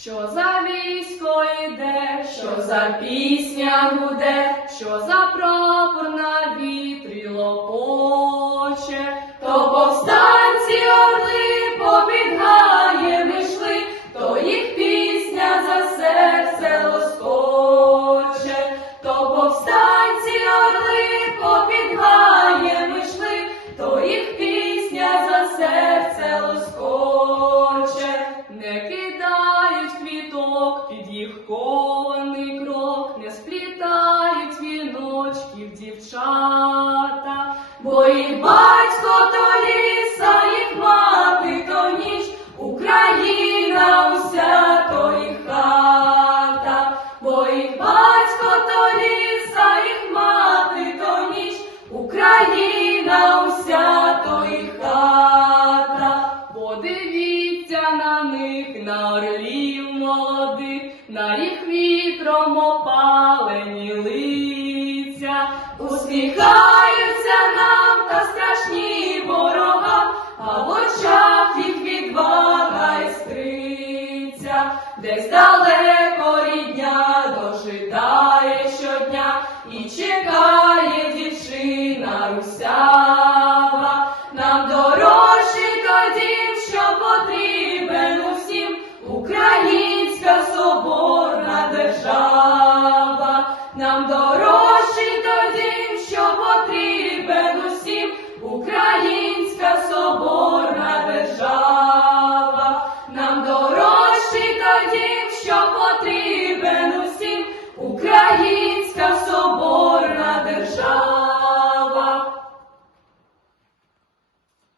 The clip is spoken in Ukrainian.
Що за військо йде, що за пісня гуде, що за прапор на вітрі. квіток, під їх кований крок, не сплітають віночків дівчата, бо їх батько то ліса, їх мати то ніч, Україна вся то їх хата, бо їх батько то ліса, їх мати то ніч, Україна вся то їх хата. подивіться На них на орлів молодих, на їх вітром опалені лиця, усміхаються нам та страшні ворога, а в очах їх відвага іскриця, десь далеко рідня дожидає щодня і чекає. нам дорожчий той дім, що потрібен усім українська соборна держава, нам дорожчий той дім, що потрібен усім.